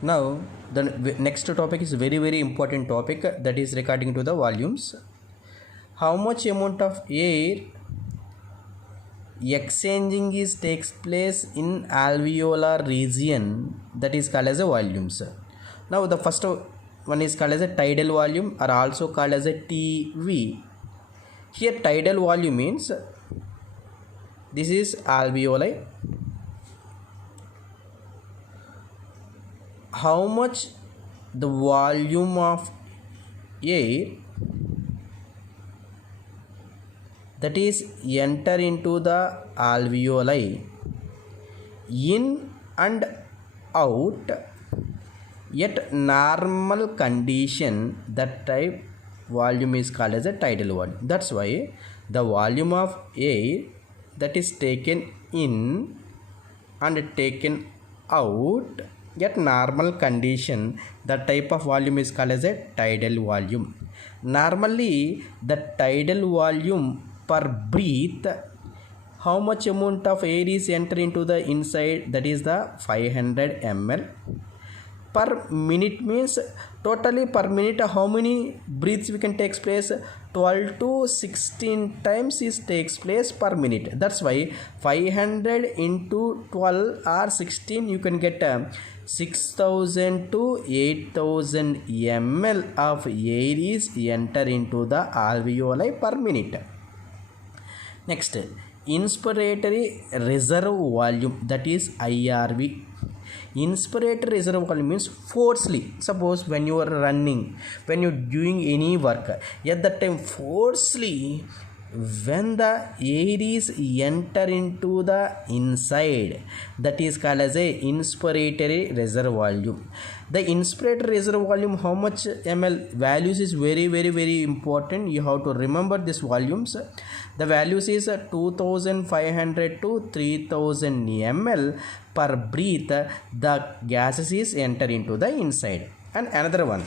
Now the next topic is very important topic, that is regarding to the volumes. How much amount of air exchanging is takes place in alveolar region, that is called as a volumes. Now the first one is called as a tidal volume, or also called as a TV. Here tidal volume means this is alveoli. How much the volume of air that is enter into the alveoli in and out at normal condition, that type volume is called as a tidal volume. That's why the volume of air that is taken in and taken out at normal condition, that type of volume is called as a tidal volume. Normally the tidal volume per breath, how much amount of air is enter into the inside, that is the 500 ml per minute. Means totally per minute how many breaths we can take place, 12 to 16 times is takes place per minute. That's why 500 into 12 or 16, you can get 6000 to 8000 ml of air is enter into the alveoli per minute. Next, inspiratory reserve volume, that is IRV. Inspiratory reserve volume means forcefully. Suppose when you are running, when you are doing any work, at that time forcefully when the air is enter into the inside, that is called as a inspiratory reserve volume. The inspiratory reserve volume, how much ml values is very important. You have to remember these volumes. The values is 2500 to 3000 ml per breath. The gases is enter into the inside. And another one,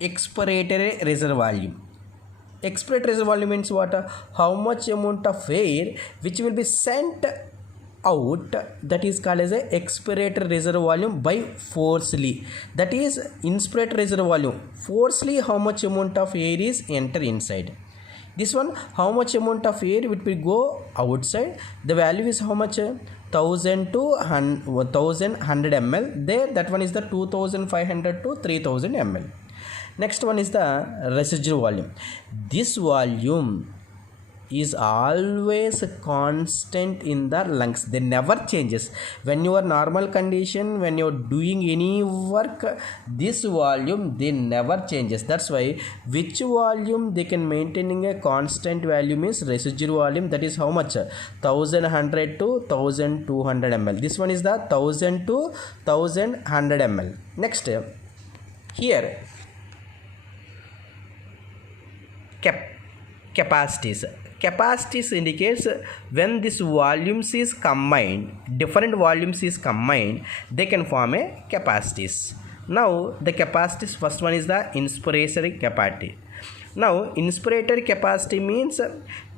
expiratory reserve volume. Expiratory reserve volume means what? How much amount of air which will be sent out, that is called as a expiratory reserve volume by forcefully. That is inspiratory reserve volume, forcefully how much amount of air is enter inside. This one, how much amount of air will go outside, the value is how much? 1000 to 1100 ml. There, that one is the 2500 to 3000 ml. Next one is the residual volume. This volume is always constant in the lungs. They never changes. When you are normal condition, when you are doing any work, this volume they never changes. That's why which volume they can maintaining a constant value means residual volume. That is how much? 1100 to 1200 ml. This one is the 1000 to 1100 ml. Next, here capacities indicates when this volumes is combined, different volumes is combined, they can form a capacities. Now the capacities, first one is the inspiratory capacity. Now inspiratory capacity means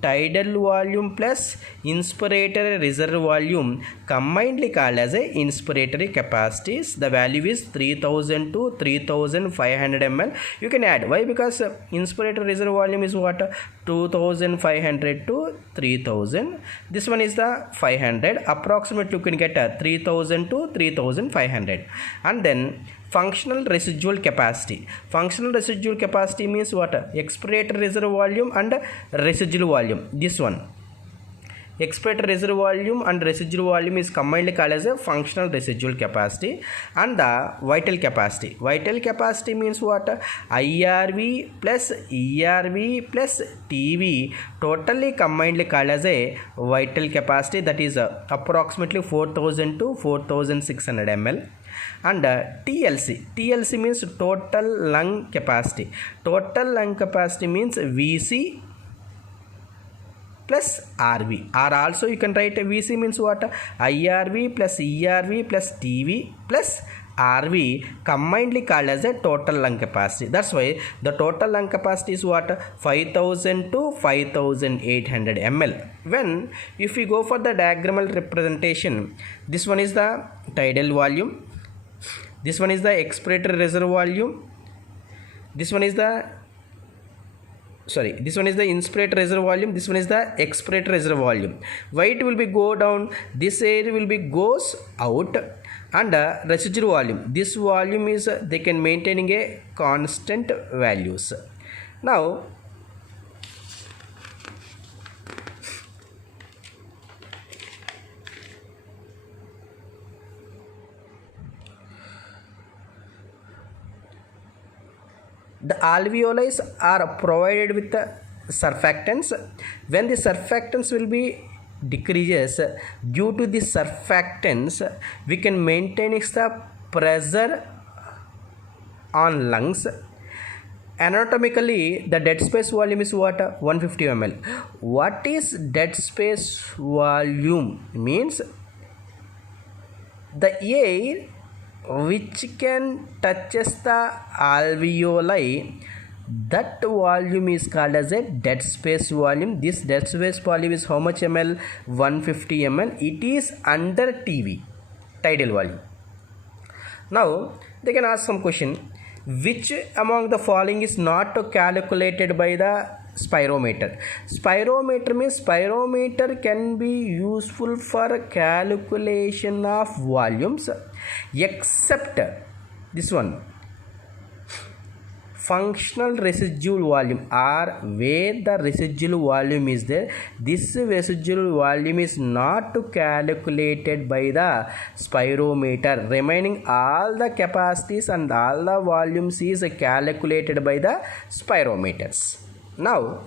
tidal volume plus inspiratory reserve volume combinedly called as a inspiratory capacities. The value is 3000 to 3500 ml. You can add. Why? Because inspiratory reserve volume is what? 2500 to 3000. This one is the 500. Approximately you can get 3000 to 3500. And then functional residual capacity. Functional residual capacity means what? Expiratory reserve volume and residual volume. This one, expiratory reserve volume and residual volume is combined called as a functional residual capacity. And the vital capacity. Vital capacity means what? IRV plus ERV plus TV totally combined called as a vital capacity. That is approximately 4000 to 4600 ml. And TLC means total lung capacity. Total lung capacity means VC plus RV, or also you can write VC means what? IRV plus ERV plus TV plus RV combinedly called as a total lung capacity. That's why the total lung capacity is what? 5000 to 5800 ml. When if we go for the diagrammal representation, this one is the tidal volume, this one is the expiratory reserve volume, this one is the inspiratory reserve volume, this one is the expiratory reserve volume. Why it will be go down? This air will be goes out, and residual volume, this volume is they can maintaining a constant values. Now the alveoli are provided with the surfactants. When the surfactants will be decreases, due to the surfactants we can maintain the pressure on lungs. Anatomically the dead space volume is what? 150 ml. What is dead space volume? Means the air which can touches the alveoli, that volume is called as a dead space volume. This dead space volume is how much ml? 150 ml. It is under TV, tidal volume. Now they can ask some question: which among the following is not calculated by the spirometer? Spirometer means spirometer can be useful for calculation of volumes, except this one, functional residual volume, or where the residual volume is there. This residual volume is not calculated by the spirometer. Remaining all the capacities and all the volumes is calculated by the spirometers. Now